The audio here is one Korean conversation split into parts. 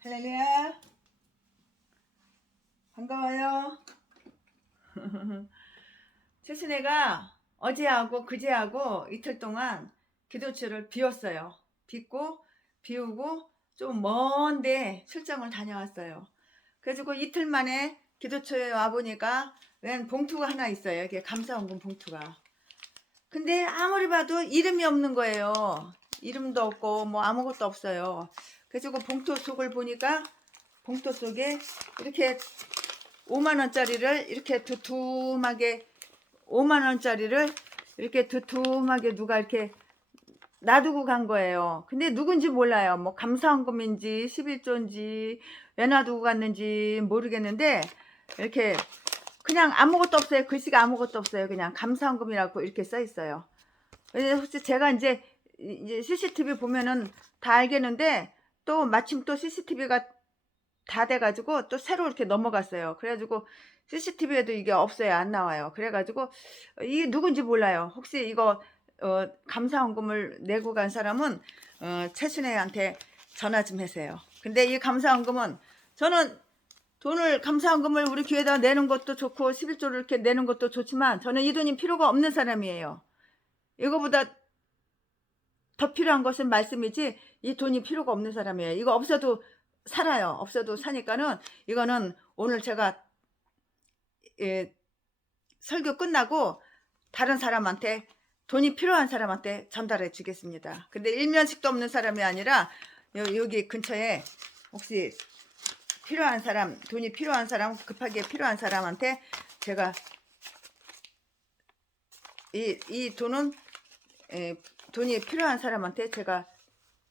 할렐루야. 반가워요. 최순애가 어제하고 그제하고 이틀 동안 기도처를 비웠어요. 빚고 비우고 좀 먼데 출장을 다녀왔어요. 그래가지고 이틀 만에 기도처에 와보니까 웬 봉투가 하나 있어요. 이게 감사원금 봉투가. 근데 아무리 봐도 이름이 없는 거예요. 이름도 없고 뭐 아무것도 없어요. 그래가지고 봉투 속을 보니까 봉투 속에 이렇게 5만원짜리를 이렇게 두툼하게 5만원짜리를 이렇게 두툼하게 누가 이렇게 놔두고 간 거예요. 근데 누군지 몰라요. 뭐 감사원금인지 11조인지 왜 놔두고 갔는지 모르겠는데 이렇게 그냥 아무것도 없어요. 글씨가 아무것도 없어요. 그냥 감사원금이라고 이렇게 써 있어요. 혹시 제가 이제 CCTV 보면은 다 알겠는데 또 마침 또 CCTV가 다 돼가지고 또 새로 이렇게 넘어갔어요. 그래가지고 CCTV에도 이게 없어요. 안 나와요. 그래가지고 이게 누군지 몰라요. 혹시 이거 감사원금을 내고 간 사람은 최순애한테 전화 좀 하세요. 근데 이 감사원금은 저는 돈을 감사원금을 우리 교회에다 내는 것도 좋고 11조를 이렇게 내는 것도 좋지만 저는 이 돈이 필요가 없는 사람이에요. 이거보다 더 필요한 것은 말씀이지 이 돈이 필요가 없는 사람이에요. 이거 없어도 살아요. 없어도 사니까는 이거는 오늘 제가 설교 끝나고 다른 사람한테 돈이 필요한 사람한테 전달해 주겠습니다. 근데 일면식도 없는 사람이 아니라 여기 근처에 혹시 필요한 사람, 돈이 필요한 사람, 급하게 필요한 사람한테 제가 이 돈은 돈이 필요한 사람한테 제가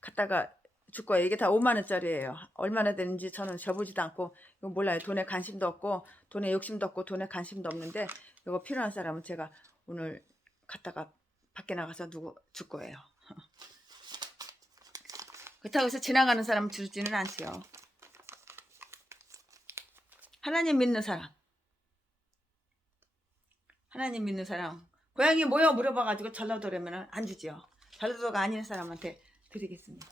갖다가 줄 거예요. 이게 다 5만원짜리예요. 얼마나 되는지 저는 줘보지도 않고 이거 몰라요. 돈에 관심도 없고 돈에 욕심도 없고 돈에 관심도 없는데 이거 필요한 사람은 제가 오늘 갖다가 밖에 나가서 누구 줄 거예요. 그렇다고 해서 지나가는 사람 주지는 않지요. 하나님 믿는 사람, 하나님 믿는 사람, 고양이 뭐여 물어봐가지고 전라도라면 안 주지요. 전라도가 아닌 사람한테 드리겠습니다.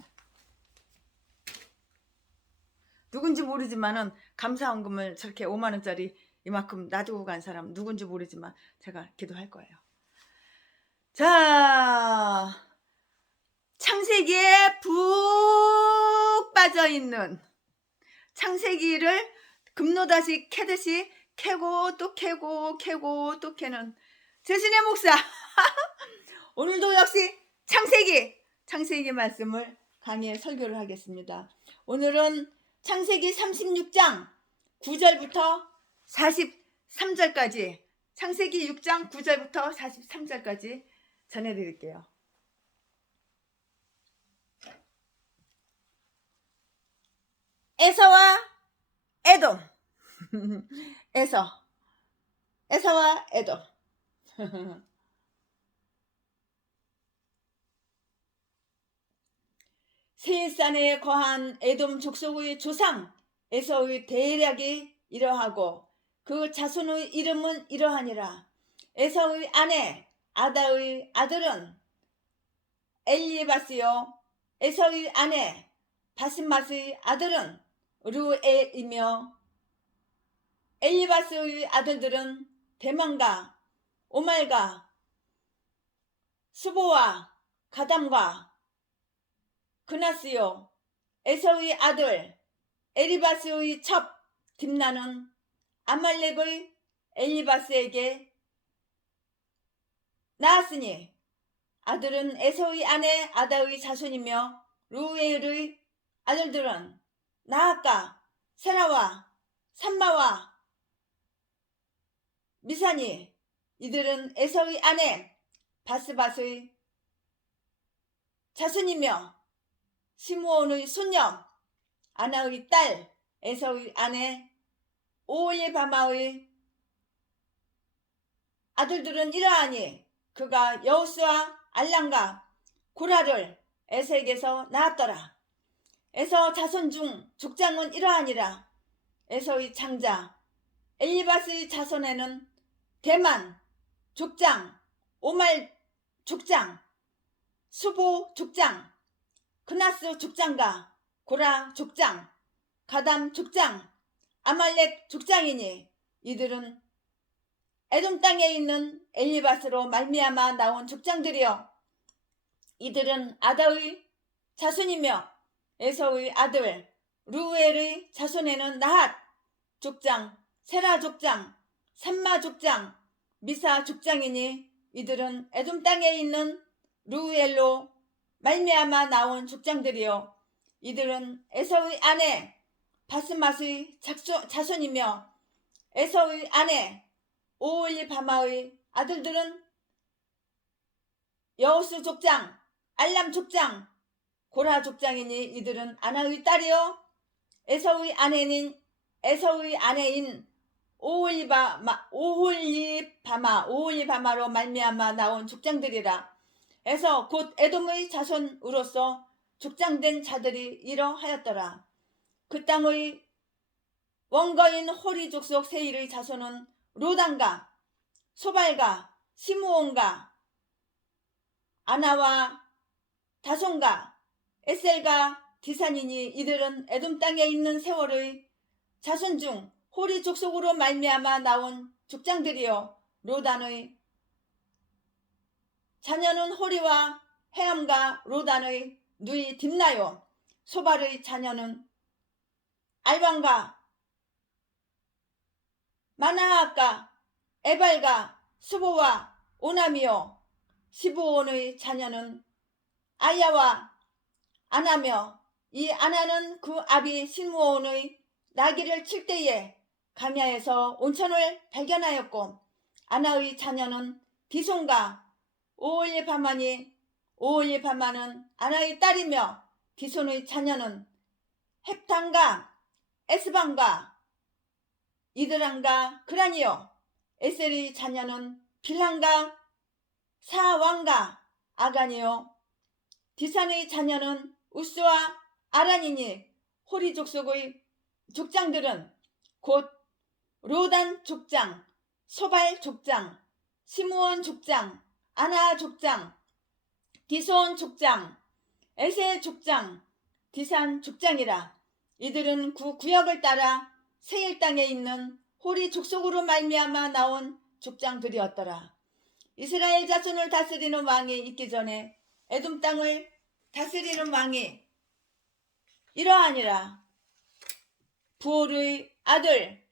누군지 모르지만은 감사원금을 저렇게 5만원짜리 이만큼 놔두고 간 사람 누군지 모르지만 제가 기도할 거예요. 자, 창세기에 푹 빠져있는 창세기를 금노다시 캐듯이 캐고 또 캐고 캐고 또 캐는 최순애 목사 오늘도 역시 창세기 말씀을 강의에 설교를 하겠습니다. 오늘은 창세기 36장 9절부터 43절까지 창세기 6장 9절부터 43절까지 전해드릴게요. 에서와 에돔 에서와 에돔 세일산에 거한 에돔 족속의 조상 에서의 대략이 이러하고 그 자손의 이름은 이러하니라. 에서의 아내 아다의 아들은 엘리바스요 에서의 아내 바스맛의 아들은 루엘이며 엘리바스의 아들들은 대만과 오말과 수보와 가담과 그나스요 에서의 아들 엘리바스의 첩 딥나는 아말렉의 엘리바스에게 낳았으니 아들은 에서의 아내 아다의 자손이며 루엘의 아들들은 나아까 세라와 삼마와 미사니 이들은 에서의 아내 바스바스의 자손이며 시므온의 손녀 아나의 딸 에서의 아내 오올리바마의 아들들은 이러하니 그가 여우스와 알랑과 고라를 에서에게서 낳았더라. 에서 자손 중 족장은 이러하니라. 에서의 장자 엘리바스의 자손에는 대만 족장, 오말 족장, 수보 족장, 그나스 족장과 고라 족장, 가담 족장, 아말렉 족장이니 이들은 에돔 땅에 있는 엘리바스로 말미암아 나온 족장들이요 이들은 아다의 자손이며 에서의 아들 루엘의 자손에는 나핫 족장, 세라 족장, 삼마 족장, 미사 족장이니 이들은 에돔 땅에 있는 루엘로 말미암아 나온 족장들이요 이들은 에서의 아내 바스맛의 자손이며 에서의 아내 오홀리바마의 아들들은 여호수 족장, 알람 족장, 고라 족장이니 이들은 아나의 딸이요 에서의 아내인 오홀리바마로 말미암아 나온 족장들이라. 에서 곧 에돔의 자손으로서 족장된 자들이 이러하였더라. 그 땅의 원거인 호리 족속 세일의 자손은 로단과 소발과 시므온과 아나와 다손과 에셀과 디산이니 이들은 에돔 땅에 있는 세월의 자손 중 호리 족속으로 말미암아 나온 족장들이요 로단의 자녀는 호리와 헤암과 로단의 누이 딥나요 소발의 자녀는 알방과 마나하과 에발과 수보와 오남이요 시브온의 자녀는 아야와 아나며 이 아나는 그 아비 시므온의 나귀를 칠 때에 가냐에서 온천을 발견하였고 아나의 자녀는 디손과 오홀리바마는 아나의 딸이며 디손의 자녀는 헵탄과 에스방과 이드랑과 그란이요 에셀의 자녀는 빌한과 사왕과 아간이요 디산의 자녀는 우스와 아란이니 호리 족속의 족장들은 곧 로단 족장, 소발 족장, 시므온 족장, 아나 족장, 디손 족장, 에셀 족장, 디산 족장이라. 이들은 그 구역을 따라 세일 땅에 있는 호리 족속으로 말미암아 나온 족장들이었더라. 이스라엘 자손을 다스리는 왕이 있기 전에 에돔 땅을 다스리는 왕이 이러하니라. 부올의 아들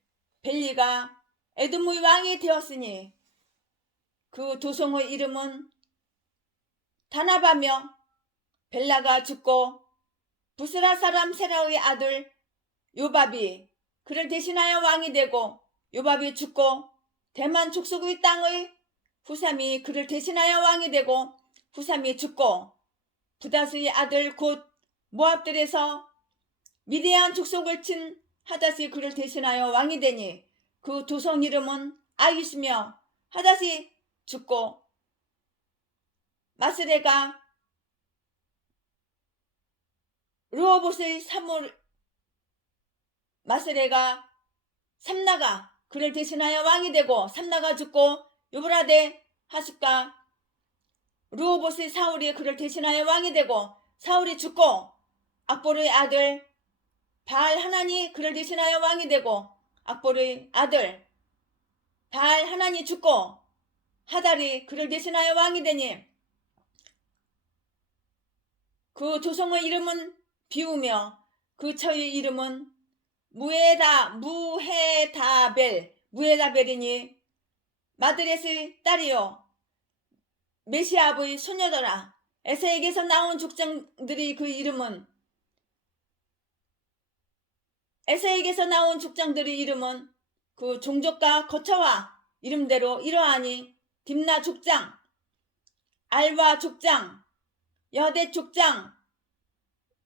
벨리가 에돔의 왕이 되었으니 그 도성의 이름은 다나바며 벨라가 죽고 부스라 사람 세라의 아들 요밥이 그를 대신하여 왕이 되고 요밥이 죽고 대만 족속의 땅의 후삼이 그를 대신하여 왕이 되고 후삼이 죽고 부다스의 아들 곧 모압들에서 미디안 족속을 친 하닷이 그를 대신하여 왕이 되니 그 도성 이름은 아이시며 하닷이 죽고 마스레가 르호봇의 마스레가 삼나가 그를 대신하여 왕이 되고 삼나가 죽고 요브라데 하숫과 르호봇의 사울이 그를 대신하여 왕이 되고 사울이 죽고 악볼의 아들 바알 하나니 그를 대신하여 왕이 되고 악볼의 아들 바알 하나니 죽고 하달이 그를 대신하여 왕이 되니 그 조성의 이름은 비우며 그 처의 이름은 무헤다벨이니 마드렛의 딸이요 메시압의 소녀더라. 에서에게서 나온 족장들의 그 이름은 그 종족과 거처와 이름대로 이러하니 딥나 족장, 알와 족장, 여대 족장,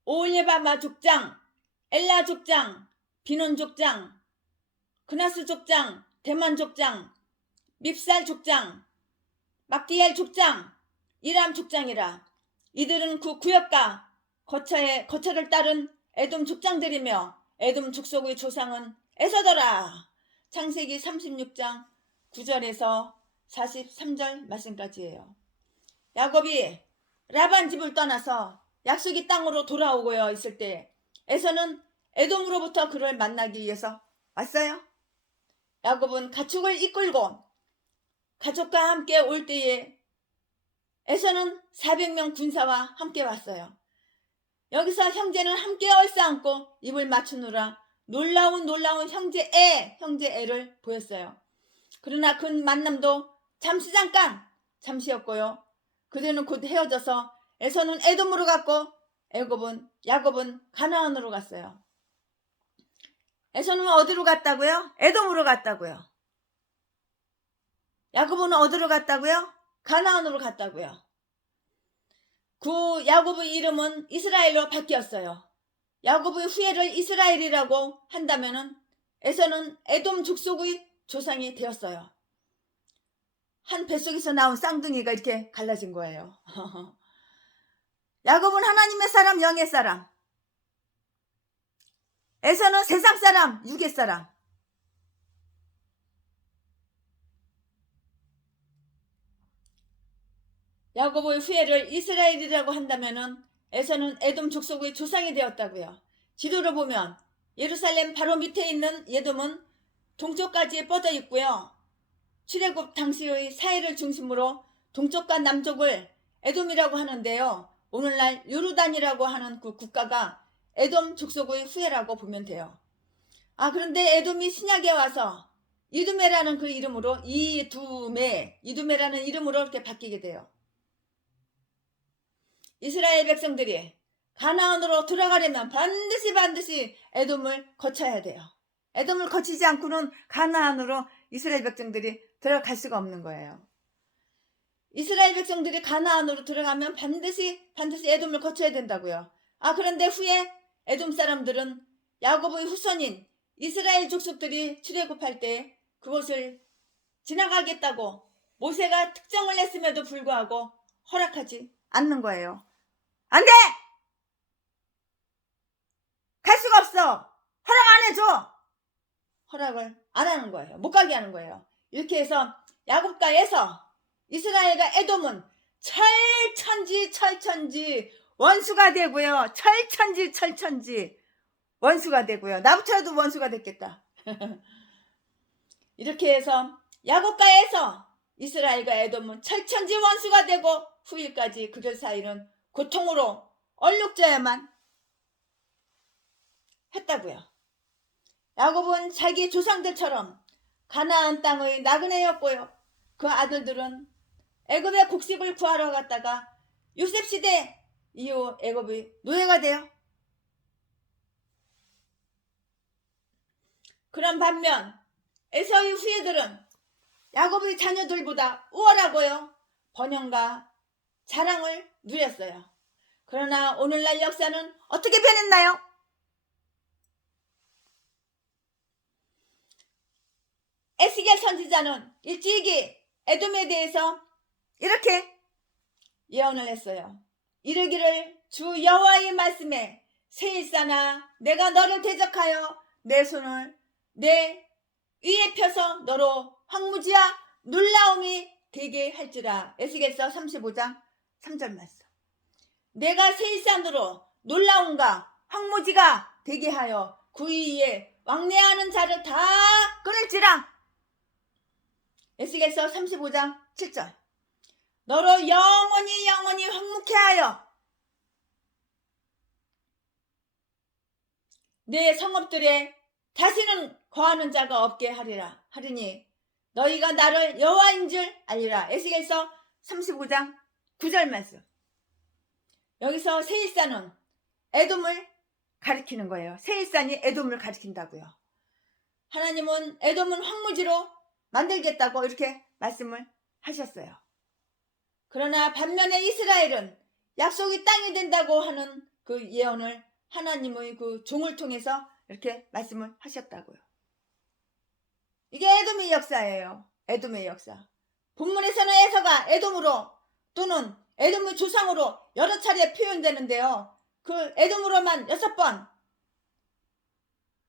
오홀리바마 족장, 엘라 족장, 비논 족장, 그나스 족장, 대만 족장, 밉살 족장, 막디엘 족장, 이람 족장이라. 이들은 그 구역과 거처를 따른 에돔 족장들이며 에돔 족속의 조상은 에서더라. 창세기 36장 9절에서 43절 말씀까지예요. 야곱이 라반 집을 떠나서 약속의 땅으로 돌아오고 있을 때 에서는 에돔으로부터 그를 만나기 위해서 왔어요. 야곱은 가축을 이끌고 가족과 함께 올 때에 에서는 400명 군사와 함께 왔어요. 여기서 형제는 함께 얼싸안고 입을 맞추느라 놀라운 형제 애를 보였어요. 그러나 그 만남도 잠시였고요. 그들은 곧 헤어져서 에서는 에돔으로 갔고 야곱은 가나안으로 갔어요. 에서는 어디로 갔다고요? 에돔으로 갔다고요. 야곱은 어디로 갔다고요? 가나안으로 갔다고요. 그 야곱의 이름은 이스라엘로 바뀌었어요. 야곱의 후예를 이스라엘이라고 한다면은 에서는 에돔 족속의 조상이 되었어요. 한 뱃속에서 나온 쌍둥이가 이렇게 갈라진 거예요. 야곱은 하나님의 사람, 영의 사람. 에서는 세상 사람, 육의 사람. 야곱의 후예를 이스라엘이라고 한다면은 에서는 에돔 족속의 조상이 되었다고요. 지도를 보면 예루살렘 바로 밑에 있는 에돔은 동쪽까지 뻗어 있고요. 출애굽 당시의 사해를 중심으로 동쪽과 남쪽을 에돔이라고 하는데요. 오늘날 요르단이라고 하는 그 국가가 에돔 족속의 후예라고 보면 돼요. 그런데 에돔이 신약에 와서 이두메라는 그 이름으로 이두메라는 이름으로 이렇게 바뀌게 돼요. 이스라엘 백성들이 가나안으로 들어가려면 반드시 에돔을 거쳐야 돼요. 에돔을 거치지 않고는 가나안으로 이스라엘 백성들이 들어갈 수가 없는 거예요. 이스라엘 백성들이 가나안으로 들어가면 반드시 에돔을 거쳐야 된다고요. 그런데 후에 에돔 사람들은 야곱의 후손인 이스라엘 족속들이 출애굽할 때 그것을 지나가겠다고 모세가 특정을 했음에도 불구하고 허락하지 않는 거예요. 안 돼! 갈 수가 없어! 허락 안 해줘! 허락을 안 하는 거예요. 못 가게 하는 거예요. 이렇게 해서 야곱과 에서, 이스라엘과 에돔은 철천지 원수가 되고요. 철천지 원수가 되고요. 나부터라도 원수가 됐겠다. 이렇게 해서 야곱과 에서, 이스라엘과 에돔은 철천지 원수가 되고 후일까지 그들 사이는 고통으로 얼룩져야만 했다고요. 야곱은 자기 조상들처럼 가나안 땅의 나그네였고요. 그 아들들은 애굽의 곡식을 구하러 갔다가 요셉 시대 이후 애굽의 노예가 돼요. 그런 반면 에서의 후예들은 야곱의 자녀들보다 우월하고요. 번영과 자랑을 누렸어요. 그러나 오늘날 역사는 어떻게 변했나요? 에스겔 선지자는 일찍이 에돔에 대해서 이렇게 예언을 했어요. 이르기를 주 여호와의 말씀에 세일사나 내가 너를 대적하여 내 손을 내 위에 펴서 너로 황무지와 놀라움이 되게 할지라. 에스겔서 35장 3절 말씀. 내가 세일산으로 놀라움과 황무지가 되게 하여 그 위에 왕래하는 자를 다 끊을지라. 에스겔서 35장 7절. 너로 영원히 황무케 하여 내 성읍들에 다시는 거하는 자가 없게 하리니 너희가 나를 여호와인 줄 알리라. 에스겔서 35장 9절 말씀. 여기서 세일산은 에돔을 가리키는 거예요. 세일산이 에돔을 가리킨다고요. 하나님은 에돔은 황무지로 만들겠다고 이렇게 말씀을 하셨어요. 그러나 반면에 이스라엘은 약속의 땅이 된다고 하는 그 예언을 하나님의 그 종을 통해서 이렇게 말씀을 하셨다고요. 이게 에돔의 역사예요. 에돔의 역사. 본문에서는 에서가 에돔으로 또는 에돔의 조상으로 여러 차례 표현되는데요. 그 에돔으로만 6번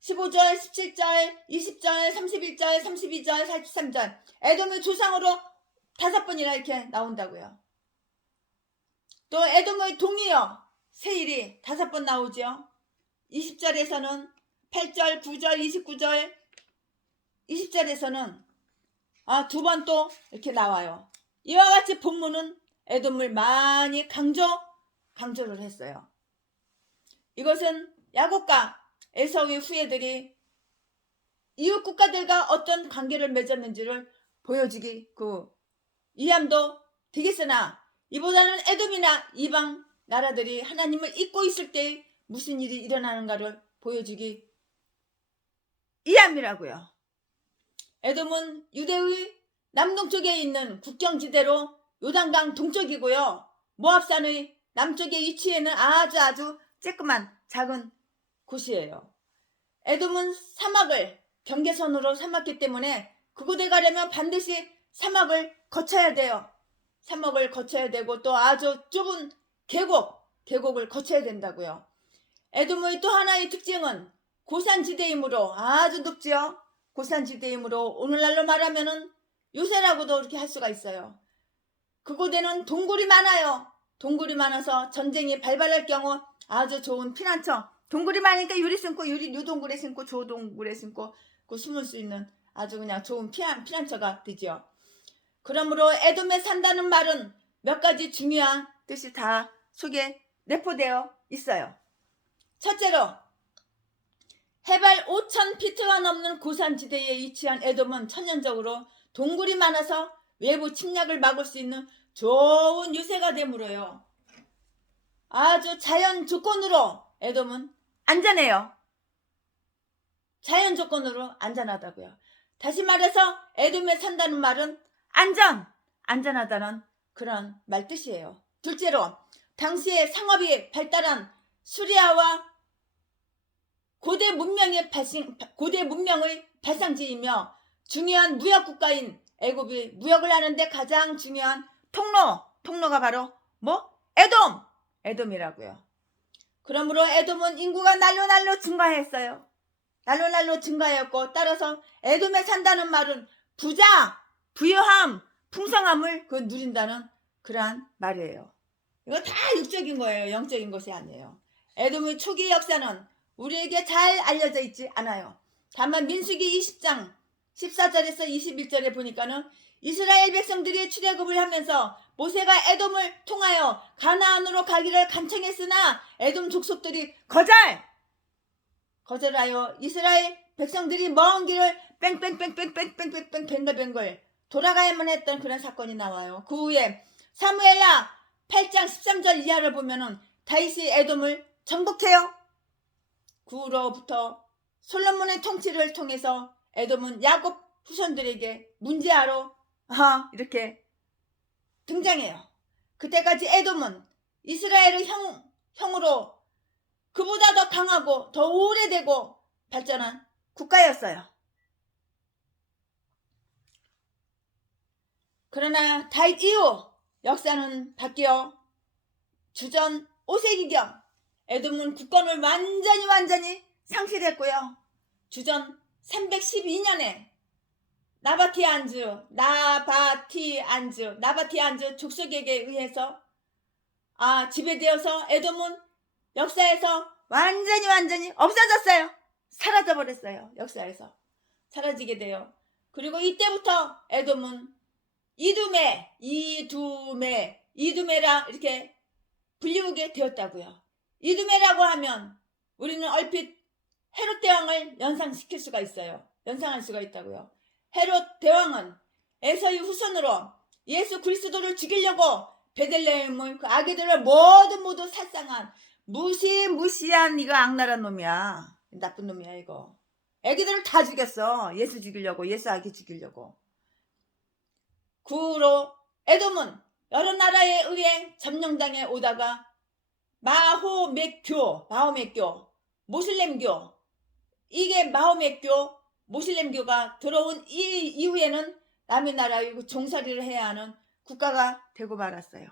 15절, 17절, 20절, 31절, 32절, 43절 에돔의 조상으로 5번이나 이렇게 나온다고요. 또 에돔의 동이여 세일이 5번 나오죠. 20절에서는 8절, 9절, 29절, 20절에서는 두 번 또 이렇게 나와요. 이와 같이 본문은 에돔을 많이 강조를 했어요. 이것은 야곱과 에사우의 후예들이 이웃 국가들과 어떤 관계를 맺었는지를 보여주기 이함도 되겠으나 이보다는 에돔이나 이방 나라들이 하나님을 잊고 있을 때 무슨 일이 일어나는가를 보여주기 이함이라고요. 에돔은 유대의 남동쪽에 있는 국경지대로 요단강 동쪽이고요. 모압산의 남쪽에 위치해는 아주 쬐끄만 작은 곳이에요. 에돔은 사막을 경계선으로 삼았기 때문에 그곳에 가려면 반드시 사막을 거쳐야 돼요. 사막을 거쳐야 되고 또 아주 좁은 계곡을 거쳐야 된다고요. 에돔의 또 하나의 특징은 고산지대이므로 아주 높지요. 고산지대이므로 오늘날로 말하면은 요새라고도 이렇게 할 수가 있어요. 그곳에는 동굴이 많아요. 동굴이 많아서 전쟁이 발발할 경우 아주 좋은 피난처. 동굴이 많으니까 요 동굴에 심고 저 동굴에 심고 숨을 수 있는 아주 그냥 좋은 피난처가 되죠. 그러므로 에돔에 산다는 말은 몇 가지 중요한 뜻이 다 속에 내포되어 있어요. 첫째로 해발 5,000피트가 넘는 고산지대에 위치한 에돔은 천연적으로 동굴이 많아서 외부 침략을 막을 수 있는 좋은 유세가 되므로요. 아주 자연 조건으로 에돔은 안전해요. 자연 조건으로 안전하다고요. 다시 말해서 에돔에 산다는 말은 안전하다는 그런 말 뜻이에요. 둘째로 당시에 상업이 발달한 수리아와 고대 문명의 발상지이며 중요한 무역국가인 애굽이 무역을 하는데 가장 중요한 통로가 바로 에돔이라고요. 그러므로 에돔은 인구가 날로 증가했어요. 날로 증가했고 따라서 에돔에 산다는 말은 부유함, 풍성함을 누린다는 그러한 말이에요. 이거 다 육적인 거예요. 영적인 것이 아니에요. 에돔의 초기 역사는 우리에게 잘 알려져 있지 않아요. 다만 민수기 20장 14절에서 21절에 보니까는 이스라엘 백성들이 출애굽을 하면서 모세가 에돔을 통하여 가나안으로 가기를 간청했으나 에돔 족속들이 거절하여 이스라엘 백성들이 먼 길을 뱅글뱅글 돌아가야만 했던 그런 사건이 나와요. 그 후에 사무엘하 8장 13절 이하를 보면은 다윗이 에돔을 정복해요. 그 후로부터 솔로몬의 통치를 통해서 에돔은 야곱 후손들에게 문제아로 이렇게 등장해요. 그때까지 에돔은 이스라엘의 형으로 그보다 더 강하고 더 오래되고 발전한 국가였어요. 그러나 다윗 이후 역사는 바뀌어 주전 5세기경 에돔은 국권을 완전히 상실했고요. 주전 312년에 나바티안즈 족속에게 의해서 지배되어서 에돔은 역사에서 완전히 없어졌어요. 사라져버렸어요. 역사에서 사라지게 돼요. 그리고 이때부터 에돔은 이두메라 이렇게 불리우게 되었다고요. 이두메라고 하면 우리는 얼핏 헤롯 대왕을 연상할 수가 있다고요. 헤롯 대왕은 에서의 후손으로 예수 그리스도를 죽이려고 베들레헴의 그 아기들을 모두 살상한 무시한 이거 악랄한 놈이야. 나쁜 놈이야 이거. 아기들을 다 죽였어. 예수 아기 죽이려고. 그 후로 에돔은 여러 나라에 의해 점령당해 오다가 마호메교, 모슬렘교, 이게 마호메교, 모슬렘교가 들어온 이후에는 남의 나라에 종살이를 해야 하는 국가가 되고 말았어요.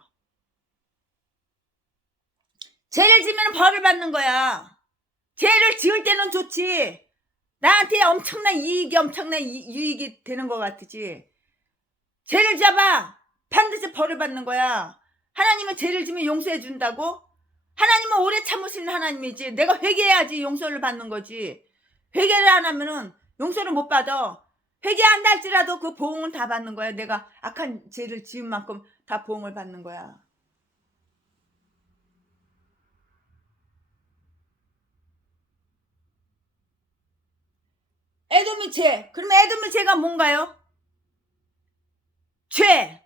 죄를 지면 벌을 받는 거야. 죄를 지을 때는 좋지. 나한테 엄청난 유익이 되는 것 같지. 죄를 잡아 반드시 벌을 받는 거야. 하나님은 죄를 지면 용서해 준다고? 하나님은 오래 참으시는 하나님이지. 내가 회개해야지 용서를 받는 거지. 회개를 안 하면은 용서를 못 받아. 회개한다 할지라도 그 보응은 다 받는 거야. 내가 악한 죄를 지은 만큼 다 보응을 받는 거야. 에돔의 죄. 그러면 에돔의 죄가 뭔가요? 죄.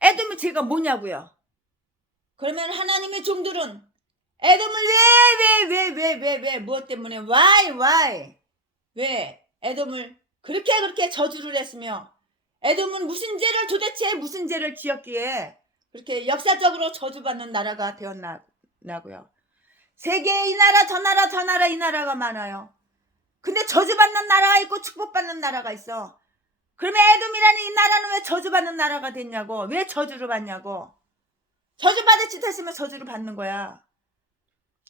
에돔의 죄가 뭐냐고요? 그러면 하나님의 종들은 에돔을 왜 무엇 때문에 why 왜 에돔을 그렇게 저주를 했으며 에돔은 무슨 죄를 지었기에 그렇게 역사적으로 저주받는 나라가 되었나고요. 세계에 이 나라 저 나라 이 나라가 많아요. 근데 저주받는 나라가 있고 축복받는 나라가 있어. 그러면 에돔이라는 이 나라는 왜 저주받는 나라가 됐냐고. 왜 저주를 받냐고. 저주받을 짓 했으면 저주를 받는 거야.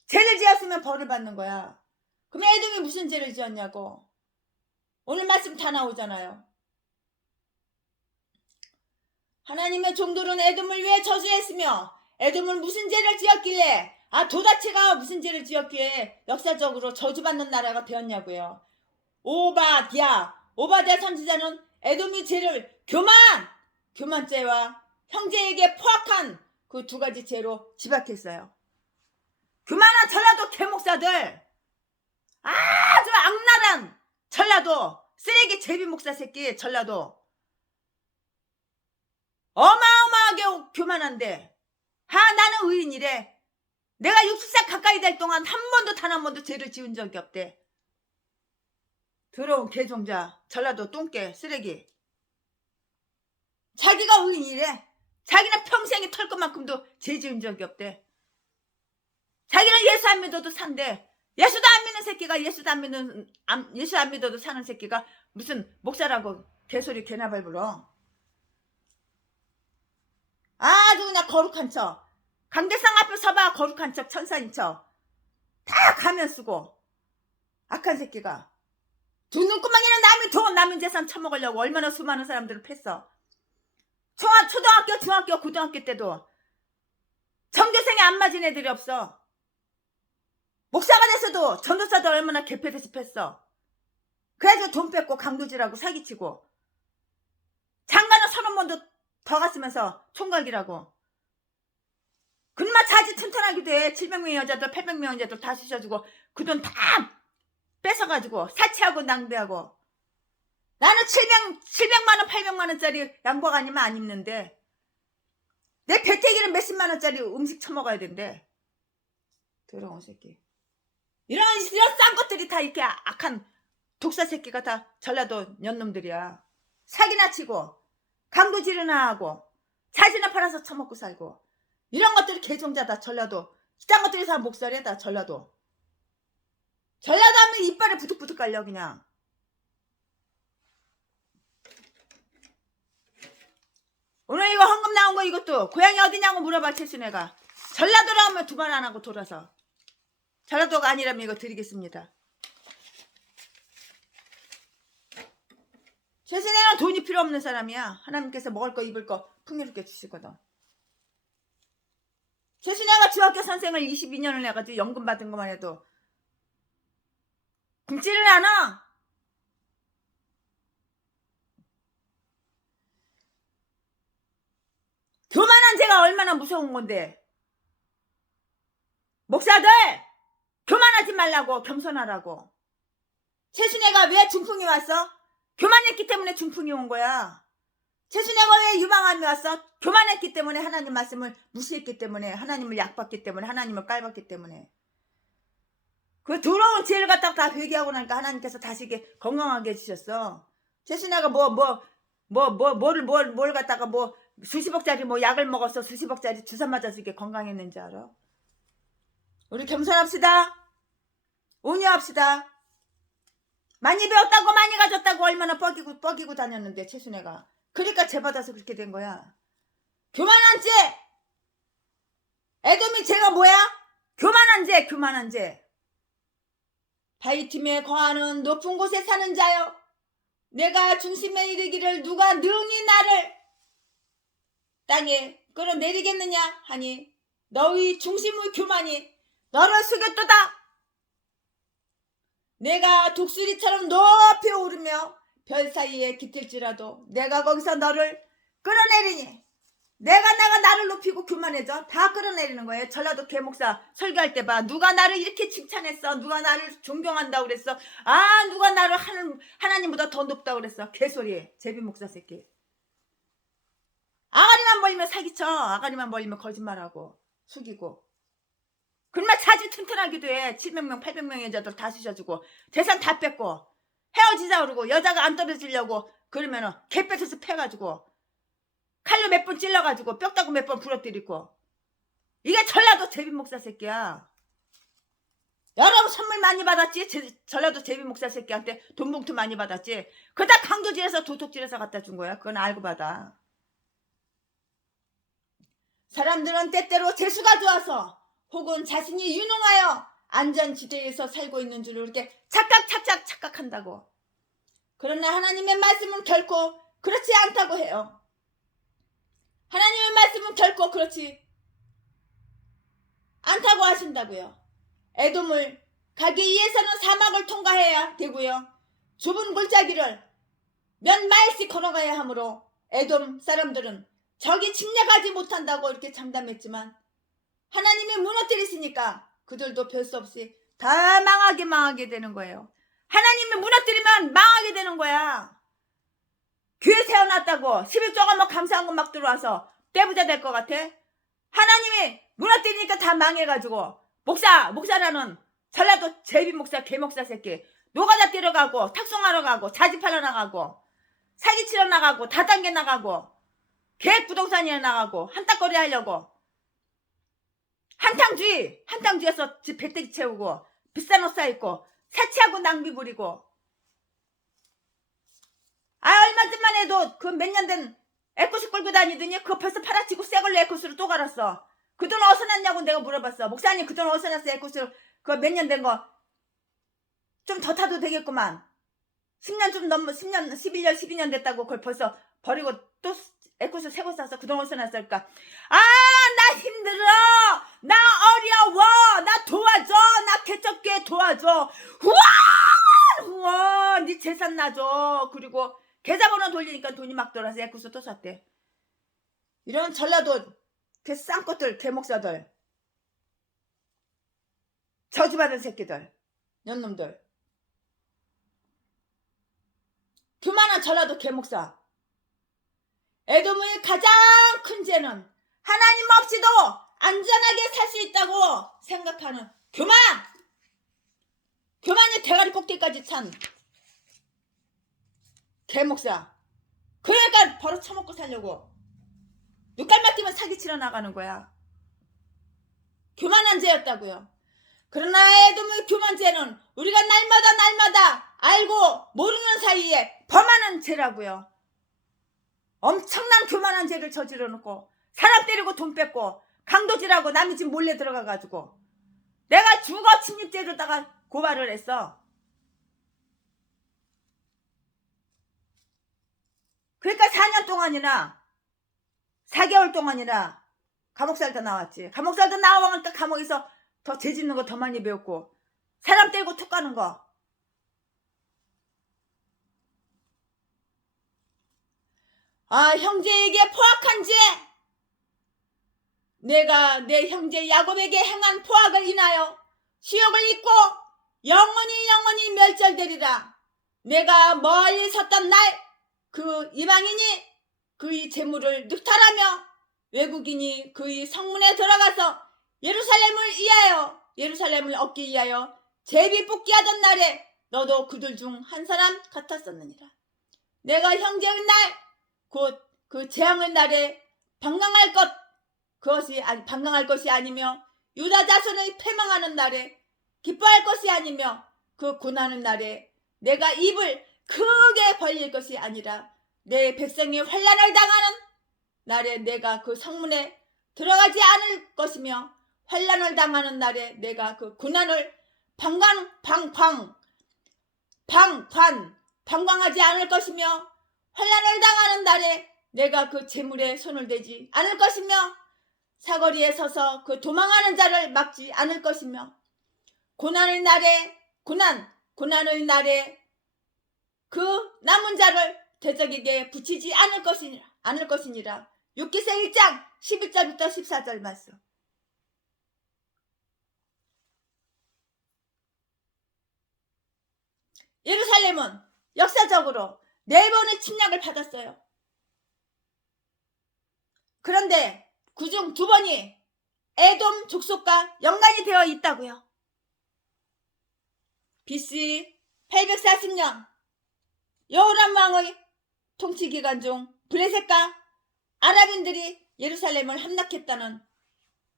죄를 지었으면 벌을 받는 거야. 그럼 에돔이 무슨 죄를 지었냐고. 오늘 말씀 다 나오잖아요. 하나님의 종들은 에돔을 왜 저주했으며 에돔은 무슨 죄를 지었길래 도다체가 무슨 죄를 지었기에 역사적으로 저주받는 나라가 되었냐고요. 오바댜 선지자는 에돔의 죄를 교만죄와 형제에게 포악한 그 두 가지 죄로 지박했어요. 교만한 전라도 개목사들, 아주 악랄한 전라도 쓰레기 제비 목사 새끼 전라도 어마어마하게 교만한데 나는 의인이래. 내가 60살 가까이 될 동안 단 한 번도 죄를 지은 적이 없대. 더러운 개종자 전라도 똥개 쓰레기. 자기가 의인이래. 자기는 평생에 털 것만큼도 죄 지은 적이 없대. 자기는 예수 안 믿어도 산대. 예수도 안 믿는 새끼가 예수 안 믿어도 사는 새끼가 무슨 목사라고 개소리 개나발 불어. 아주 그냥 거룩한 척. 강대상 앞에 서봐. 거룩한 척 천사인 척. 다 가면 쓰고. 악한 새끼가. 두 눈구멍이는 남의 돈 남의 재산 처먹으려고 얼마나 수많은 사람들을 팼어. 초등학교 중학교 고등학교 때도 전교생이 안 맞은 애들이 없어. 목사가 돼서도 전도사도 얼마나 개패듯이 팼어. 그래가지고 돈 뺏고 강도질하고 사기치고 장가는 30번도 더 갔으면서 총각이라고. 그놈아 자지 튼튼하기도 해. 700명의 여자들 800명의 여자들 다 쑤셔주고 그 돈 다 뺏어가지고 사치하고 낭비하고. 나는 700만원 800만원짜리 양복 아니면 안 입는데 내 배태기는 몇십만원짜리 음식 처먹어야 된대. 더러운 새끼. 이런 싼 것들이 다 이렇게 악한 독사 새끼가 다 전라도 년놈들이야. 사기나 치고 강도질이나 하고 자신을 팔아서 처먹고 살고. 이런 것들이 개종자다. 전라도 이딴 것들이 다 목살이다. 전라도 하면 이빨에 부득부득 깔려 그냥. 오늘 이거 헌금 나온 거 이것도 고향이 어디냐고 물어봐. 최순애가 전라도라 하면 두 번 안 하고 돌아서 전라도가 아니라면 이거 드리겠습니다. 최순애는 돈이 필요 없는 사람이야. 하나님께서 먹을 거 입을 거 풍요롭게 주시거든. 최순애가 중학교 선생을 22년을 해가지고 연금 받은 것만 해도 굶지를 않아. 교만한 죄가 얼마나 무서운 건데. 목사들 교만하지 말라고. 겸손하라고. 최순애가 왜 중풍이 왔어? 교만했기 때문에 중풍이 온 거야. 최순애가 왜 유방암이 왔어? 교만했기 때문에. 하나님 말씀을 무시했기 때문에. 하나님을 약봤기 때문에. 하나님을 깔봤기 때문에. 그 더러운 죄를 갖다가 다 회개하고 나니까 하나님께서 다시 이게 건강하게 해주셨어. 최순애가 뭘 갖다가 수십억짜리 약을 먹었어. 수십억짜리 주사 맞아서 이게 건강했는지 알아? 우리 겸손합시다. 온유합시다. 많이 배웠다고 많이 가졌다고 얼마나 뻐기고 다녔는데 최순애가. 그러니까 죄 받아서 그렇게 된 거야. 교만한 죄. 에돔이 죄가 뭐야? 교만한 죄. 바위 틈에 거하는 높은 곳에 사는 자여, 내가 중심에 이르기를 누가 능히 나를 땅에 끌어내리겠느냐 하니 너희 중심의 교만이 너를 속였도다. 내가 독수리처럼 높이 오르며 별 사이에 깃들지라도 내가 거기서 너를 끌어내리니 내가 나를 높이고 교만해져. 다 끌어내리는 거예요. 전라도 개목사 설교할 때 봐. 누가 나를 이렇게 칭찬했어. 누가 나를 존경한다고 그랬어. 아, 누가 나를 하나님보다 더 높다고 그랬어. 개소리. 제비목사 새끼. 아가리만 벌리면 사기쳐. 아가리만 벌리면 거짓말하고 숙이고. 그러면 자주 튼튼하기도 해. 700명 800명의 여자들 다 쑤셔주고 재산 다 뺏고 헤어지자 그러고 여자가 안 떨어지려고 그러면은 개 뺏어서 패가지고 칼로 몇 번 찔러가지고 뼈다구 몇 번 부러뜨리고. 이게 전라도 제비목사 새끼야. 여러분 선물 많이 받았지. 전라도 제비목사 새끼한테 돈 봉투 많이 받았지. 그다 강도질에서 도둑질해서 갖다 준 거야. 그건 알고 받아. 사람들은 때때로 재수가 좋아서 혹은 자신이 유능하여 안전지대에서 살고 있는 줄 이렇게 착각한다고. 그러나 하나님의 말씀은 결코 그렇지 않다고 해요. 하나님의 말씀은 결코 그렇지 않다고 하신다고요. 에돔을 가기 위해서는 사막을 통과해야 되고요. 좁은 골짜기를 몇 마일씩 걸어가야 하므로 에돔 사람들은 적이 침략하지 못한다고 이렇게 장담했지만 하나님이 무너뜨리시니까 그들도 별 수 없이 다 망하게 되는 거예요. 하나님이 무너뜨리면 망하게 되는 거야. 교회 세워놨다고 11조가 뭐 감사한 거 막 들어와서 떼부자 될 것 같아? 하나님이 무너뜨리니까 다 망해가지고 목사라는 전라도 제비목사 개목사 새끼 노가다 뛰러 가고 탁송하러 가고 자집하러 나가고 사기치러 나가고 다단계 나가고 계획 부동산이나 나가고 한따거리 하려고 한탕주에서 집 배때기 채우고 비싼 옷 사입고 사치하고 낭비 부리고. 얼마 전만 해도 그 몇 년 된 에코스 끌고 다니더니 그거 벌써 팔아치고 새 걸로 에코스로 또 갈았어. 그 돈 어디서 났냐고 내가 물어봤어. 목사님 그 돈 어디서 났어? 에코스 그거 몇 년 된 거 좀 더 타도 되겠구만. 10년 좀 넘어 10년 11년 12년 됐다고 그걸 벌써 버리고 또 에코스 새 거 샀어. 그 돈 어디서 났을까? 나 힘들어. 나 어려워. 나 도와줘. 나 개척교회 도와줘. 우와 네 재산 놔줘. 그리고 계좌번호 돌리니까 돈이 막 돌아서 에코스 또 샀대. 이런 전라도 그 쌍꽃들 개목사들 저주받은 새끼들 년놈들 교만한 전라도 개목사. 에돔의 가장 큰 죄는 하나님 없이도 안전하게 살 수 있다고 생각하는 교만이 대가리 꼭대기까지 찬 개목사. 그러니까 버릇 처먹고 살려고 눈깔 맡기면 사기치러 나가는 거야. 교만한 죄였다고요. 그러나 에돔의 교만죄는 우리가 날마다 알고 모르는 사이에 범하는 죄라고요. 엄청난 교만한 죄를 저질러 놓고 사람 때리고 돈 뺏고 강도질하고 남의 집 몰래 들어가가지고 내가 주거 침입죄로다가 고발을 했어. 그러니까 4년 동안이나 4개월 동안이나 감옥 살다 나왔지. 감옥 살다 나와니까 감옥에서 더 죄 짓는 거 더 많이 배웠고 사람 때리고 툭 가는 거. 형제에게 포악한 죄. 내가 내 형제 야곱에게 행한 포악을 인하여 수욕을 입고 영원히 멸절되리라. 내가 멀리 섰던 날 그 이방인이 그의 재물을 늑탈하며 외국인이 그의 성문에 들어가서 예루살렘을 얻기 위하여 제비 뽑기 하던 날에 너도 그들 중 한 사람 같았었느니라. 내가 형제의 날 곧 그 재앙의 날에 방강할 것이 아니며 유다 자손의 패망하는 날에 기뻐할 것이 아니며 그 고난의 날에 내가 입을 크게 벌릴 것이 아니라 내 백성이 환난을 당하는 날에 내가 그 성문에 들어가지 않을 것이며 환난을 당하는 날에 내가 그 고난을 방광하지 않을 것이며 환난을 당하는 날에 내가 그 재물에 손을 대지 않을 것이며 사거리에 서서 그 도망하는 자를 막지 않을 것이며 고난의 날에 고난의 날에 그 남은 자를 대적에게 붙이지 않을 것이니라. 욥기서 1장 11절부터 14절 말씀. 예루살렘은 역사적으로 4번의 침략을 받았어요. 그런데 그중 2번이 에돔 족속과 연관이 되어 있다고요. BC 840년 여호람 왕의 통치 기간 중 블레셋과 아랍인들이 예루살렘을 함락했다는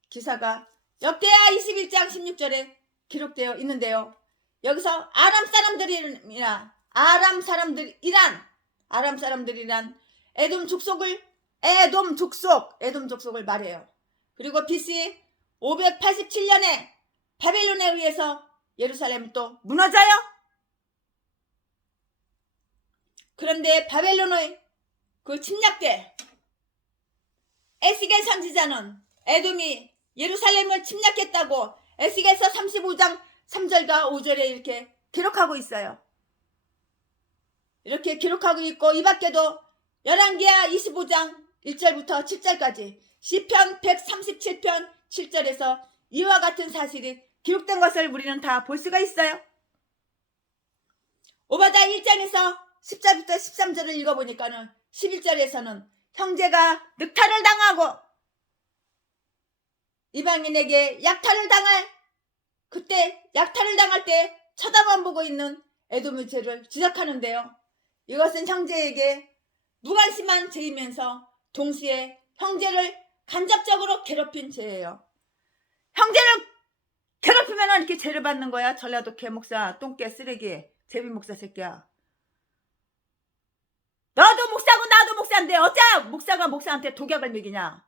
기사가 역대하 21장 16절에 기록되어 있는데요. 여기서 아람 사람들이란 에돔 족속을 말해요. 그리고 BC 587년에 바벨론에 의해서 예루살렘은 또 무너져요. 그런데 바벨론의 그 침략 때 에스겔 선지자는 에돔이 예루살렘을 침략했다고 에스겔서 35장 3절과 5절에 이렇게 기록하고 있어요. 이렇게 기록하고 있고, 이 밖에도 열왕기하 25장 1절부터 7절까지 시편 137편 7절에서 이와 같은 사실이 기록된 것을 우리는 다 볼 수가 있어요. 오바다 1장에서 10절부터 13절을 읽어보니까는 11절에서는 형제가 늑탈을 당하고 이방인에게 약탈을 당할 때 쳐다만 보고 있는 에돔의 죄를 지적하는데요. 이것은 형제에게 무관심한 죄이면서 동시에 형제를 간접적으로 괴롭힌 죄예요. 형제를 괴롭히면 이렇게 죄를 받는 거야. 전라도 개목사, 똥개, 쓰레기, 제비목사 새끼야. 너도 목사고 나도 목사인데 어째 목사가 목사한테 독약을 먹이냐.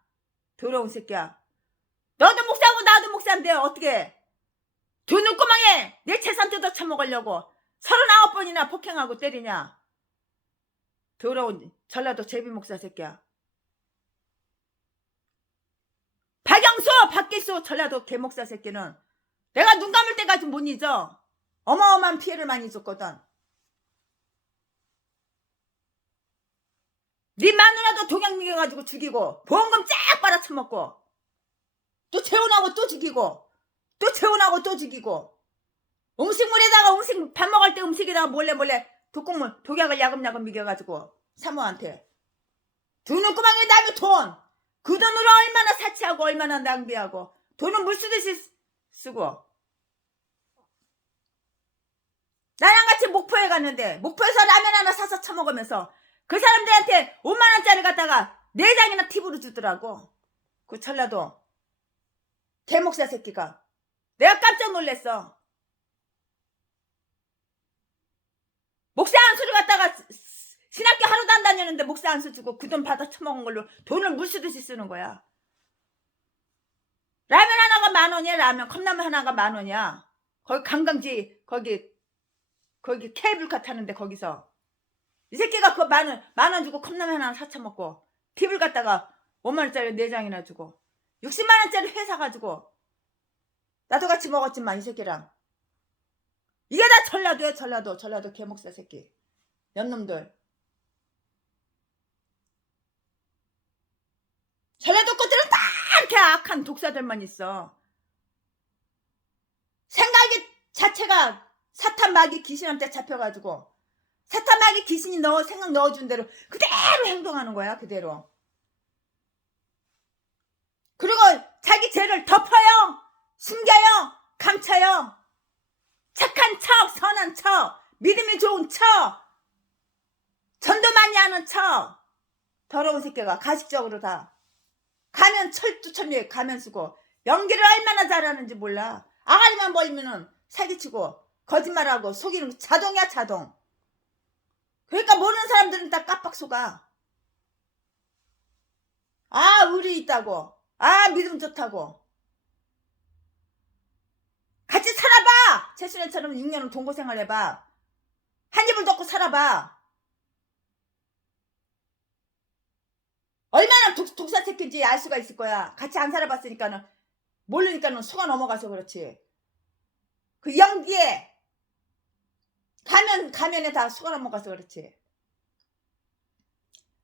더러운 새끼야. 너도 목사고 나도 목사인데 어떻게 두 눈구멍에 내 재산 뜯어 처먹으려고 39번이나 폭행하고 때리냐. 더러운 전라도 제비목사 새끼야. 박영수, 박기수 전라도 개목사 새끼는 내가 눈 감을 때까지 못 잊어. 어마어마한 피해를 많이 줬거든. 네 마누라도 독약 먹여가지고 죽이고 보험금 쫙 빨아쳐먹고 또 재혼하고 또 죽이고 또 재혼하고 또 죽이고 음식물에다가 밥 먹을 때 음식에다가 몰래 독국물 독약을 야금야금 먹여가지고 사모한테 두 눈구멍에 남의 돈, 그 돈으로 얼마나 사치하고 얼마나 낭비하고 돈은 물 쓰듯이 쓰고. 나랑 같이 목포에 갔는데 목포에서 라면 하나 사서 처먹으면서 그 사람들한테 5만원짜리 갖다가 4장이나 팁으로 주더라고. 그 전라도 개목사 새끼가. 내가 깜짝 놀랐어. 목사 안수를 갖다가 신학교 하루도 안 다녔는데 목사 안수 주고 그 돈 받아 처먹은 걸로 돈을 물 쓰듯이 쓰는 거야. 라면 하나가 10,000원이야. 라면 컵라면 하나가 10,000원이야. 거기 관광지 거기 케이블카 타는데 거기서 이 새끼가 그 10,000원 주고 컵라면 하나 사쳐 먹고 팁을 갖다가 5만원짜리 4장이나 주고 60만원짜리 회사 가지고 나도 같이 먹었지만 이 새끼랑. 이게 다 전라도야. 전라도 개목사 새끼 연놈들. 전라도 것들은 다 이렇게 악한 독사들만 있어. 생각이 자체가 사탄 마귀 귀신한테 잡혀가지고 사탄 마귀 귀신이 생각 넣어준 대로 그대로 행동하는 거야. 그대로. 그리고 자기 죄를 덮어요. 숨겨요. 감춰요. 착한 척, 선한 척, 믿음이 좋은 척, 전도 많이 하는 척. 더러운 새끼가 가식적으로 다. 가면 철두철미에 가면 쓰고 연기를 얼마나 잘하는지 몰라. 아가리만 보이면은 사기치고 거짓말하고 속이는 거 자동이야. 자동. 그러니까 모르는 사람들은 다 깜빡 속아. 아, 의리 있다고. 아, 믿음 좋다고. 같이 살아봐. 최순애처럼 6년을 동거생활 해봐. 한 입을 덮고 살아봐. 얼마나 독사 새끼인지 알 수가 있을 거야. 같이 안 살아봤으니까는 모르니까는 속아 넘어가서 그렇지. 그 연기에 가면에 다 속아 먹어서 그렇지.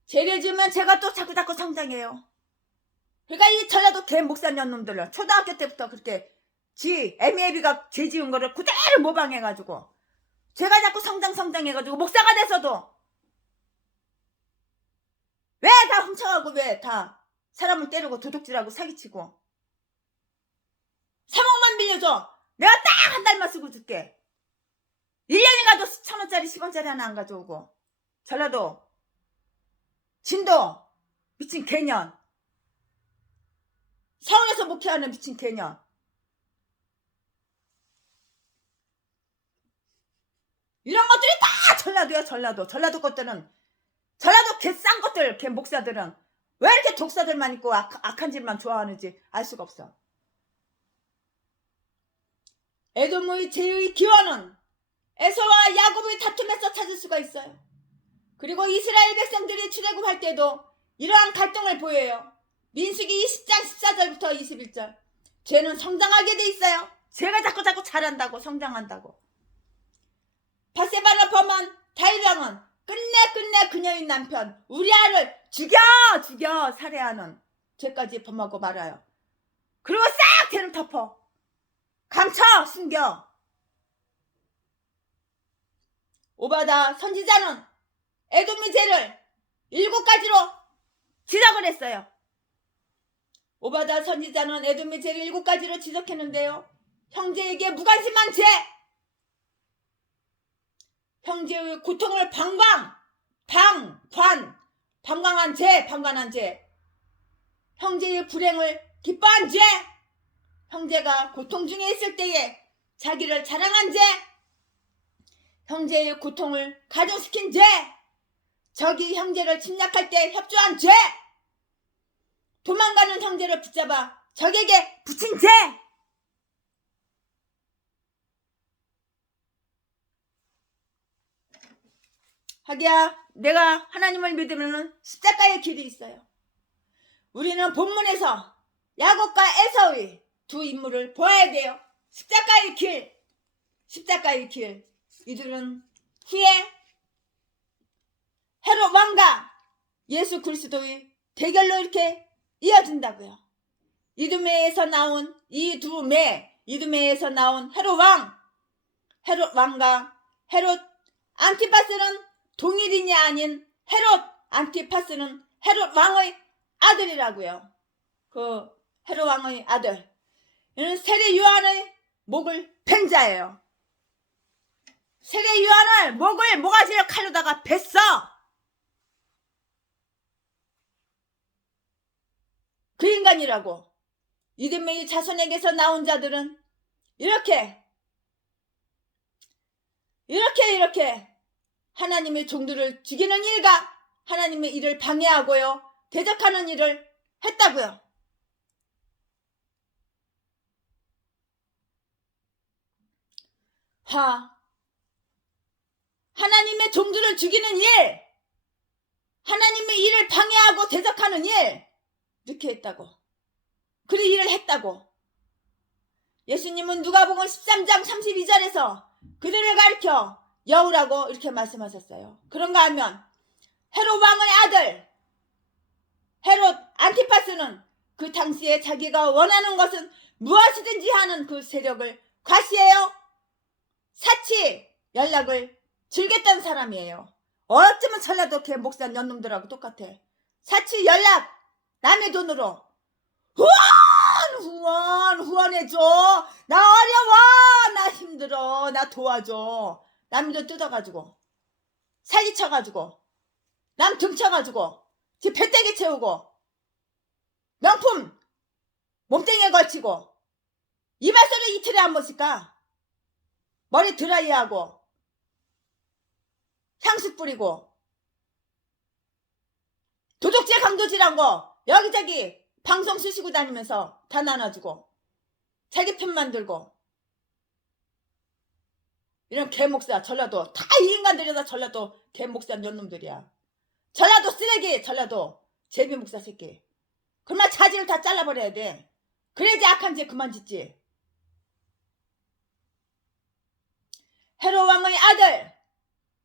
죄를 지으면 제가 또 자꾸 성장해요. 그러니까 이 전라도 개 목사년 놈들은 초등학교 때부터 그렇게 애미애비가 죄 지은 거를 그대로 모방해가지고 제가 자꾸 성장해가지고 목사가 돼서도 왜 다 훔쳐가고 왜 다 사람을 때리고 도둑질하고 사기치고 3억만 빌려줘. 내가 딱 한 달만 쓰고 줄게. 1년이 가도 1,000원짜리 10원짜리 하나 안 가져오고. 전라도 진도 미친 개년. 서울에서 목회하는 미친 개년. 이런 것들이 다 전라도야. 전라도 것들은 전라도 개 싼 것들 개 목사들은 왜 이렇게 독사들만 있고 악한 짓만 좋아하는지 알 수가 없어. 에돔의 죄의 기원은 에서와 야곱의 다툼에서 찾을 수가 있어요. 그리고 이스라엘 백성들이 출애굽할 때도 이러한 갈등을 보여요. 민수기 20장 14절부터 21절. 죄는 성장하게 돼 있어요. 죄가 자꾸 자란다고 성장한다고. 바세바를 범한 다윗왕은 끝내 그녀의 남편 우리아를 죽여 살해하는 죄까지 범하고 말아요. 그리고 싹 죄를 덮어 감춰 숨겨. 오바다 선지자는 에돔의 죄를 7가지로 지적을 했어요. 오바다 선지자는 에돔의 죄를 7가지로 지적했는데요. 형제에게 무관심한 죄, 형제의 고통을 방관한 죄, 형제의 불행을 기뻐한 죄, 형제가 고통 중에 있을 때에 자기를 자랑한 죄, 형제의 고통을 가중시킨 죄, 적이 형제를 침략할 때 협조한 죄, 도망가는 형제를 붙잡아 적에게 붙인 죄. 하기야 내가 하나님을 믿으면 십자가의 길이 있어요. 우리는 본문에서 야곱과 에서의 두 인물을 보아야 돼요. 십자가의 길. 이들은 후에 헤롯 왕과 예수 그리스도의 대결로 이렇게 이어진다고요. 이두메에서 나온 이두메에서 나온 헤롯 왕과 헤롯 안티파스는 동일인이 아닌 헤롯 안티파스는 헤롯 왕의 아들이라고요. 그 헤롯 왕의 아들. 이는 세례 요한의 목을 벤 자예요. 세례 요한을 모가지를 칼로다가 뱄어. 그 인간이라고. 이두메의 자손에게서 나온 자들은 이렇게 하나님의 종들을 죽이는 일과 하나님의 일을 방해하고요. 대적하는 일을 했다고요. 하나님의 종들을 죽이는 일, 하나님의 일을 방해하고 대적하는 일, 이렇게 했다고. 그 일을 했다고. 예수님은 누가복음 13장 32절에서 그들을 가리켜 여우라고 이렇게 말씀하셨어요. 그런가 하면 헤롯 왕의 아들 헤롯 안티파스는 그 당시에 자기가 원하는 것은 무엇이든지 하는 그 세력을 과시해요. 사치 연락을 즐겼던 사람이에요. 어쩌면 전라도 개 목사 년놈들하고 똑같아. 사치 연락 남의 돈으로 후원해줘. 나 어려워. 나 힘들어. 나 도와줘. 남의 돈 뜯어가지고 사기쳐가지고 남 등쳐가지고 지 배때기 채우고 명품 몸뚱이에 걸치고 이발소를 이틀에 한 번씩 가. 머리 드라이하고 향수 뿌리고 도둑질 강도질한 거 여기저기 방송 쓰시고 다니면서 다 나눠주고 자기 편 만들고 이런 개목사 전라도 다 이 인간들이 다 전라도 개목사 년놈들이야. 전라도 쓰레기 전라도 제비목사 새끼. 그러면 자질을 다 잘라버려야 돼. 그래야지 악한 짓 그만 짓지. 헤롯 왕의 아들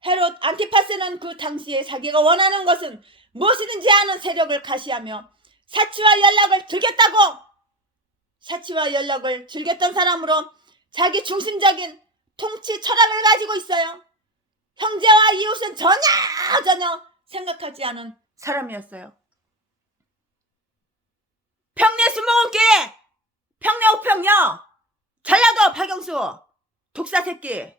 헤롯 안티파스는 그 당시에 자기가 원하는 것은 무엇이든지 하는 세력을 가시하며 사치와 연락을 즐겼다고, 사치와 연락을 즐겼던 사람으로 자기 중심적인 통치 철학을 가지고 있어요. 형제와 이웃은 전혀 생각하지 않은 사람이었어요. 평내 수목원교회, 평내 우평녀, 전라도 박영수, 독사 새끼,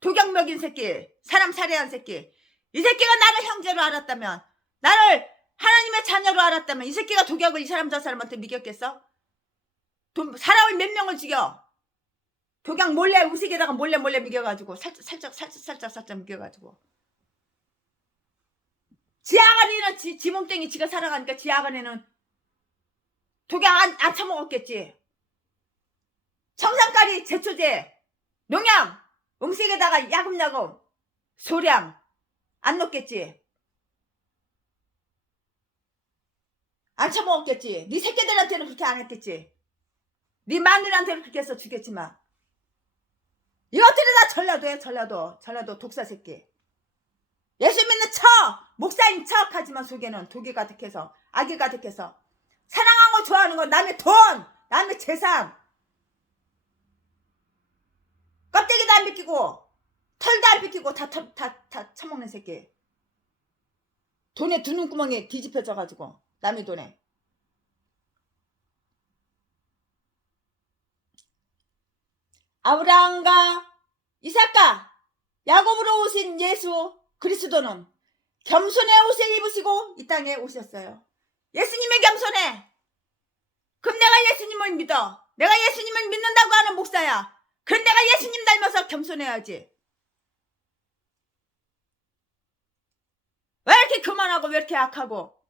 독약 먹인 새끼, 사람 살해한 새끼, 이 새끼가 나를 형제로 알았다면, 나를 하나님의 자녀로 알았다면 이 새끼가 독약을 이 사람 저 사람한테 미겼겠어? 사람을 몇 명을 죽여? 독약 몰래 우식에다가 몰래 미겨가지고 살짝 미겨가지고, 지 아가리는 지 몸뚱이 지가 살아가니까 지 아가리는 독약 안 처먹었겠지. 청산가리, 제초제, 농약, 음식에다가 야금야금 소량 안 넣겠지. 안 처먹었겠지. 네 새끼들한테는 그렇게 안 했겠지. 네 마누라한테는 그렇게 해서 주겠지만, 이것들이 다 전라도 독사 새끼. 예수 믿는 목사인 척 하지만 속에는 독이 가득해서, 악이 가득해서, 사랑하고 좋아하는 건 남의 돈, 남의 재산, 껍데기도 안 벗기고 털도 안 벗기고 다 처먹는 새끼. 돈에 두 눈구멍에 뒤집혀져가지고, 남의 돈에. 아브라함과 이삭과 야곱으로 오신 예수 그리스도는 겸손의 옷을 입으시고 이 땅에 오셨어요. 예수님의 겸손해. 그럼 내가 예수님을 믿어. 내가 예수님을 믿는다고 하는 목사야. 그럼 내가 예수님 닮아서 겸손해야지. 왜 이렇게 교만하고 왜 이렇게 악하고,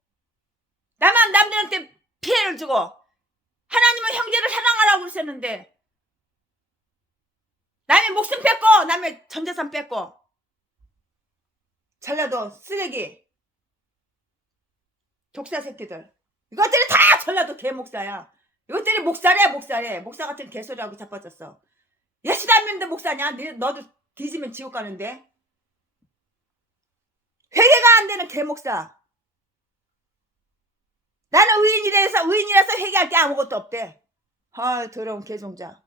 나만 남들한테 피해를 주고, 하나님은 형제를 사랑하라고 그러셨는데 남의 목숨 뺏고 남의 전재산 뺏고, 전라도 쓰레기 독사 새끼들, 이것들이 다 전라도 개목사야. 이것들이 목사래. 목사 같은 개소리하고 자빠졌어. 예수 안 믿는데 목사냐? 너도 뒤지면 지옥 가는데. 회개가 안 되는 개목사. 나는 의인이라서 회개할 게 아무것도 없대. 아, 더러운 개종자.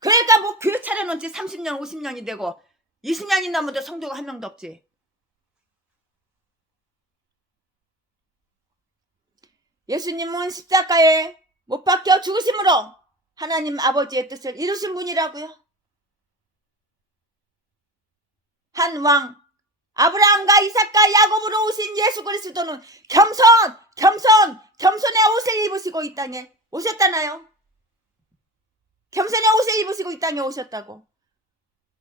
그러니까 뭐 교회 차려놓은 지 30년 50년이 되고 20년이 넘어도 성도가 한 명도 없지. 예수님은 십자가에 못 박혀 죽으심으로 하나님 아버지의 뜻을 이루신 분이라고요. 한 왕 아브라함과 이삭과 야곱으로 오신 예수 그리스도는 겸손의 옷을 입으시고 이 땅에 오셨잖아요. 겸손의 옷을 입으시고 이 땅에 오셨다고.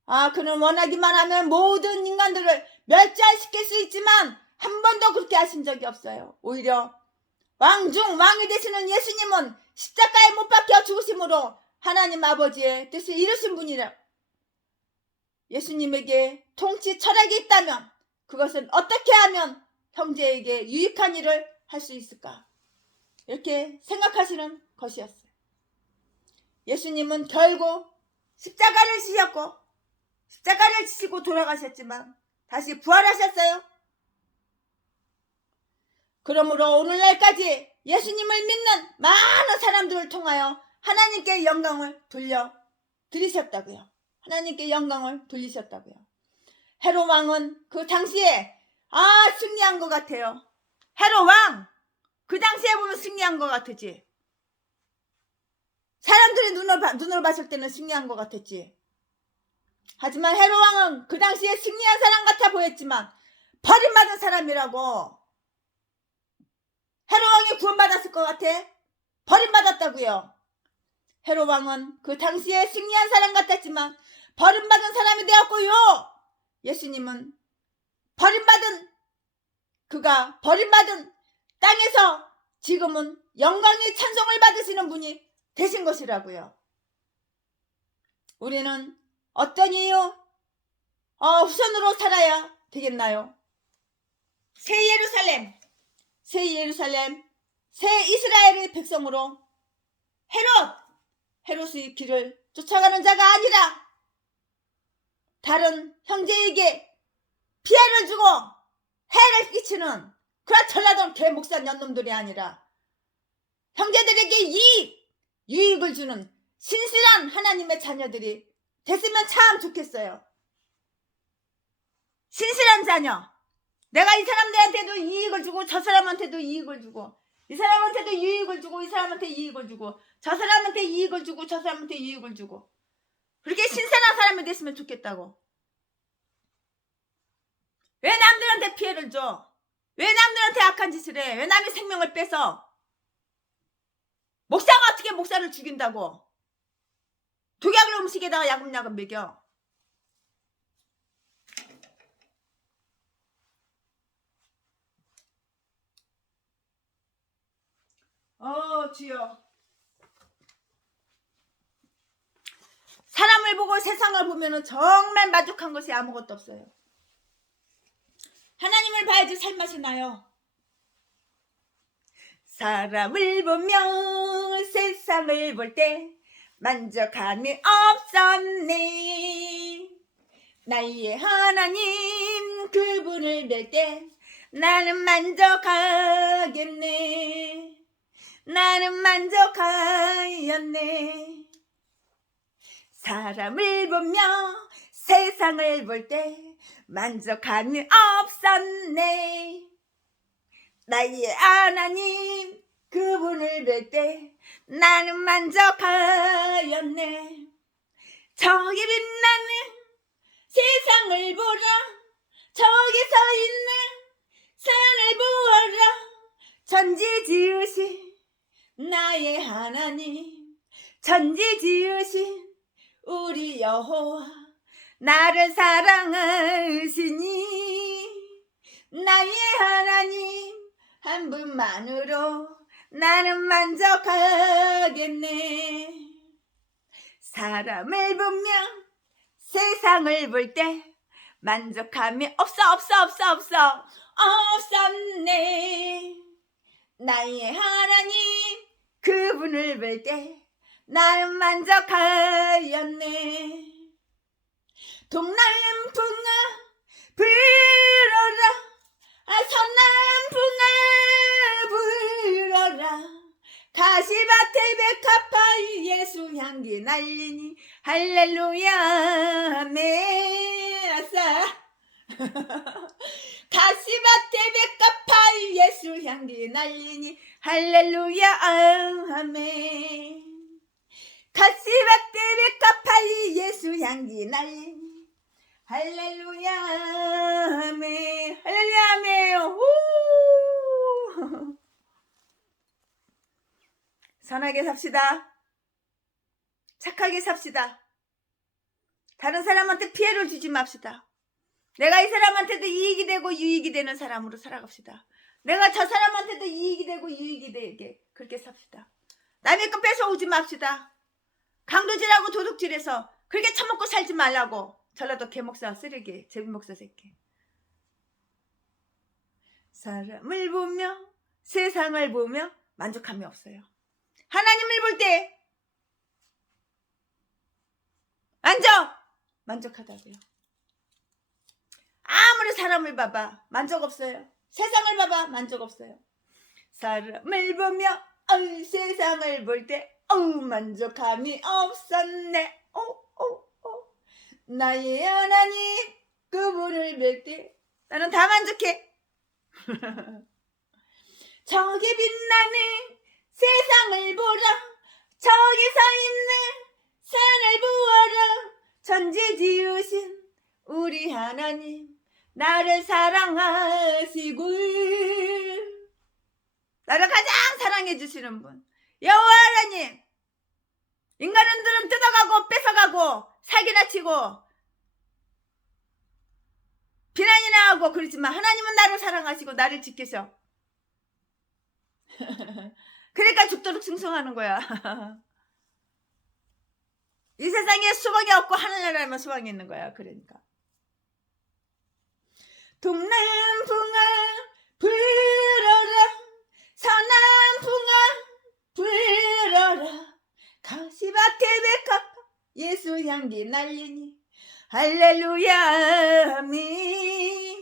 아, 그는 원하기만 하면 모든 인간들을 멸절시킬 수 있지만 한 번도 그렇게 하신 적이 없어요. 오히려 왕 중 왕이 되시는 예수님은 십자가에 못 박혀 죽으심으로 하나님 아버지의 뜻을 이루신 분이라. 예수님에게 통치 철학이 있다면 그것은 어떻게 하면 형제에게 유익한 일을 할 수 있을까? 이렇게 생각하시는 것이었어요. 예수님은 결국 십자가를 지셨고 십자가를 지시고 돌아가셨지만 다시 부활하셨어요. 그러므로 오늘날까지 예수님을 믿는 많은 사람들을 통하여 하나님께 영광을 돌려드리셨다고요. 하나님께 영광을 돌리셨다고요. 헤롯 왕은 그 당시에 승리한 것 같아요. 헤롯 왕 그 당시에 보면 승리한 것 같았지. 사람들이 눈으로 봤을 때는 승리한 것 같았지. 하지만 헤롯 왕은 그 당시에 승리한 사람 같아 보였지만 버림받은 사람이라고. 헤롯 왕이 구원받았을 것 같아? 버림받았다고요. 헤롯 왕은 그 당시에 승리한 사람 같았지만 버림받은 사람이 되었고요. 예수님은 그가 버림받은 땅에서 지금은 영광의 찬송을 받으시는 분이 되신 것이라고요. 우리는 어떤 이유 후손으로 살아야 되겠나요? 새 예루살렘, 새 이스라엘의 백성으로 헤롯의 길을 쫓아가는 자가 아니라 다른 형제에게 피해를 주고 해를 끼치는 그런 전라도 개목사 년놈들이 아니라 형제들에게 유익을 주는 신실한 하나님의 자녀들이 됐으면 참 좋겠어요. 신실한 자녀. 내가 이 사람들한테도 이익을 주고 저 사람한테도 이익을 주고 이 사람한테도 이익을 주고 이 사람한테 이익을 주고 저 사람한테 이익을 주고 저 사람한테 이익을 주고 그렇게 신선한 사람이 됐으면 좋겠다고. 왜 남들한테 피해를 줘? 왜 남들한테 악한 짓을 해? 왜 남의 생명을 뺏어? 목사가 어떻게 목사를 죽인다고? 독약을 음식에다가 야금야금 먹여. 주여. 사람을 보고 세상을 보면 정말 만족한 것이 아무것도 없어요. 하나님을 봐야지 살맛이 나요. 사람을 보며 세상을 볼 때 만족함이 없었네. 나의 하나님 그분을 뵐 때 나는 만족하겠네. 나는 만족하였네. 사람을 보며 세상을 볼 때 만족함이 없었네. 나의 하나님 그분을 뵐 때 나는 만족하였네. 저기 빛나는 세상을 보라. 저기 서 있는 산을 보아라. 천지 지으신 나의 하나님, 천지 지으신 우리 여호와 나를 사랑하시니 나의 하나님 한 분만으로 나는 만족하겠네. 사람을 보며 세상을 볼 때 만족함이 없었네. 나의 하나님 그분을 볼 때 나는 만족하였네. 동남풍아 불어라. 서남풍아 불어라. 가시밭에 백합화의 예수 향기 날리니 할렐루야 아멘. 아싸. 가시밭에 백합화의 예수 향기 날리니 할렐루야 아멘. 가시밭에 백합화의 예수 향기 날리니 할렐루야 아멘. 할렐루야 아멘. 선하게 삽시다. 착하게 삽시다. 다른 사람한테 피해를 주지 맙시다. 내가 이 사람한테도 이익이 되고 유익이 되는 사람으로 살아갑시다. 내가 저 사람한테도 이익이 되고 유익이 되게 그렇게 삽시다. 남의 거 뺏어오지 맙시다. 강도질하고 도둑질해서 그렇게 처먹고 살지 말라고. 전라도 개목사 쓰레기 제비목사 새끼. 사람을 보며 세상을 보며 만족함이 없어요. 하나님을 볼 때 만족하다고요. 아무리 사람을 봐봐 만족 없어요. 세상을 봐봐 만족 없어요. 사람을 보며 세상을 볼 때 만족함이 없었네. 나의 하나님 그분을 뵐 때 나는 다 만족해. 저기 빛나는 세상을 보라. 저기 서 있는 산을 보아라. 천지 지으신 우리 하나님 나를 사랑하시고 나를 가장 사랑해 주시는 분 여호와 하나님. 인간들은 뜯어가고 뺏어가고 사기나 치고 비난이나 하고 그러지만 하나님은 나를 사랑하시고 나를 지키셔. 그러니까 죽도록 충성하는 거야. 이 세상에 수박이 없고 하늘나라에만 수박이 있는 거야. 그러니까 동남풍아 불어라. 서남풍아 불어라. 가시밭에 백합 예수 향기 날리니 할렐루야 아멘.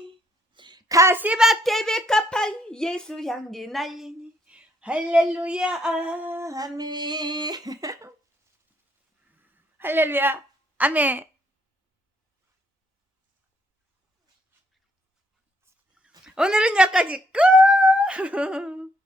가시밭에 백합한 예수 향기 날리니 할렐루야 아멘. 할렐루야 아멘. 오늘은 여기까지 끝.